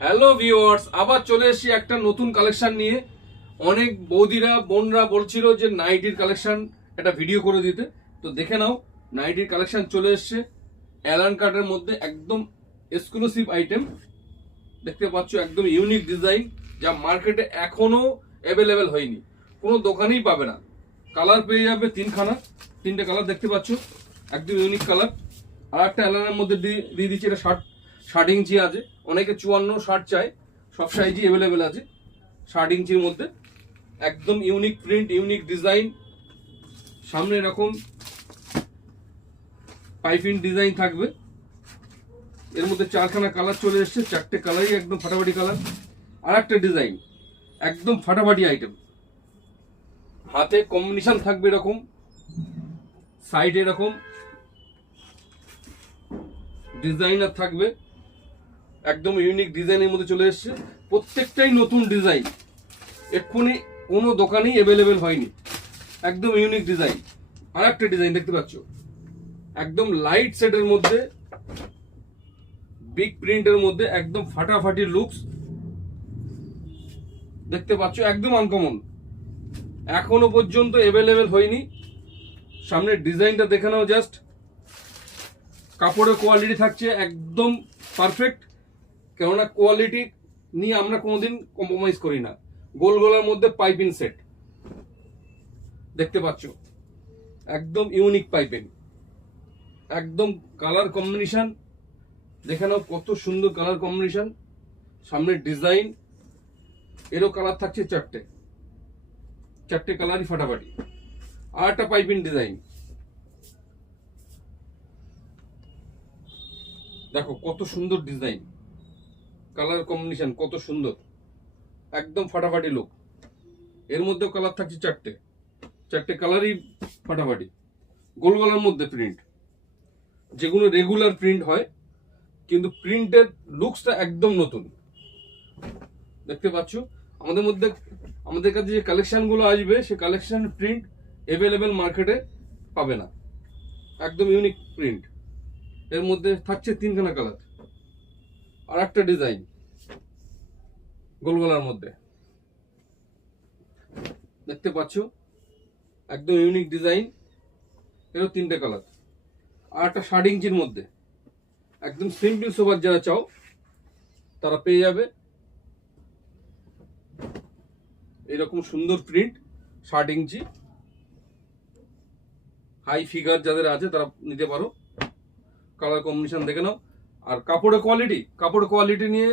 Hello viewers, আবার চলে এসেছি একটা নতুন কালেকশন নিয়ে। অনেক বৌদিরা বোনরা বলছিল যে নাইটির কালেকশন একটা ভিডিও করে দিতে, তো দেখে নাও। নাইটির কালেকশন চলে এসেছে অ্যালান কাটের মধ্যে, একদম এক্সক্লুসিভ আইটেম। দেখতে পাচ্ছ একদম ইউনিক ডিজাইন, যা মার্কেটে এখনো অ্যাভেলেবেল হয়নি, কোনো দোকানেই পাবে না। কালার পেয়ে যাবে তিনটে কালার দেখতে পাচ্ছ, একদম ইউনিক কালার। আর একটা অ্যালানের মধ্যে দিয়ে দিচ্ছি, এটা 60 ইঞ্চি আছে। অনেকে 54-60 চায়, সব সাইজই অ্যাভেলেবেল আছে। 60 ইঞ্চির মধ্যে একদম ইউনিক প্রিন্ট, ইউনিক ডিজাইন। সামনে এরকম পাইপিং ডিজাইন থাকবে। এর মধ্যে 4খানা কালার চলে এসছে, 4টে কালারই একদম ফাটাফাটি কালার। আর একটা ডিজাইন একদম ফাটাফাটি আইটেম, হাতে কম্বিনেশন থাকবে এরকম, সাইডে এরকম ডিজাইনার থাকবে, একদম ইউনিক ডিজাইনের মধ্যে চলে এসছে। প্রত্যেকটাই নতুন ডিজাইন, এক্ষুনি কোনো দোকানেই অ্যাভেলেবেল হয়নি, একদম ইউনিক ডিজাইন। আর একটা ডিজাইন দেখতে পাচ্ছ, একদম লাইট সেটের মধ্যে, বিগ প্রিন্টের মধ্যে, একদম ফাটাফাটি লুকস দেখতে পাচ্ছ, একদম আনকমন, এখনো পর্যন্ত অ্যাভেলেবেল হয়নি। সামনের ডিজাইনটা দেখে নাও জাস্ট। কাপড়ের কোয়ালিটি থাকছে একদম পারফেক্ট, কেননা কোয়ালিটি নিয়ে আমরা কোনোদিন কম্প্রোমাইজ করি না। গোল গোলার মধ্যে পাইপিং সেট দেখতে পাচ্ছ, একদম ইউনিক পাইপিং, একদম কালার কম্বিনেশন দেখে নাও, কত সুন্দর কালার কম্বিনেশন। সামনের ডিজাইন, এরও কালার থাকছে 4টে কালারই ফাটাফাটি। আর একটা পাইপিং ডিজাইন দেখো, কত সুন্দর ডিজাইন, কালার কম্বিনেশন কত সুন্দর, একদম ফাটাফাটি লুক। এর মধ্যেও কালার থাকছে 4টে কালারই ফাটাফাটি। গোল গলার মধ্যে প্রিন্ট, যেগুলো রেগুলার প্রিন্ট হয়, কিন্তু প্রিন্টের লুকসটা একদম নতুন দেখতে পাচ্ছ। আমাদের কাছে যে কালেকশনগুলো আসবে, সে কালেকশন প্রিন্ট অ্যাভেলেবেল মার্কেটে পাবে না, একদম ইউনিক প্রিন্ট। এর মধ্যে থাকছে 3খানা কালার। আর একটা ডিজাইন গোল গলার মধ্যে দেখতে পাচ্ছ, একদম ইউনিক ডিজাইন, এরও 3টে কালার। আর একটা 60 ইঞ্চির মধ্যে, একদম সিম্পল সোবার যারা চাও তারা পেয়ে যাবে এরকম সুন্দর প্রিন্ট। 60 ইঞ্চি হাই ফিগার যাদের আছে তারা নিতে পারো। কালার কম্বিনেশন দেখে নাও। আর কাপড়ের কোয়ালিটি নিয়ে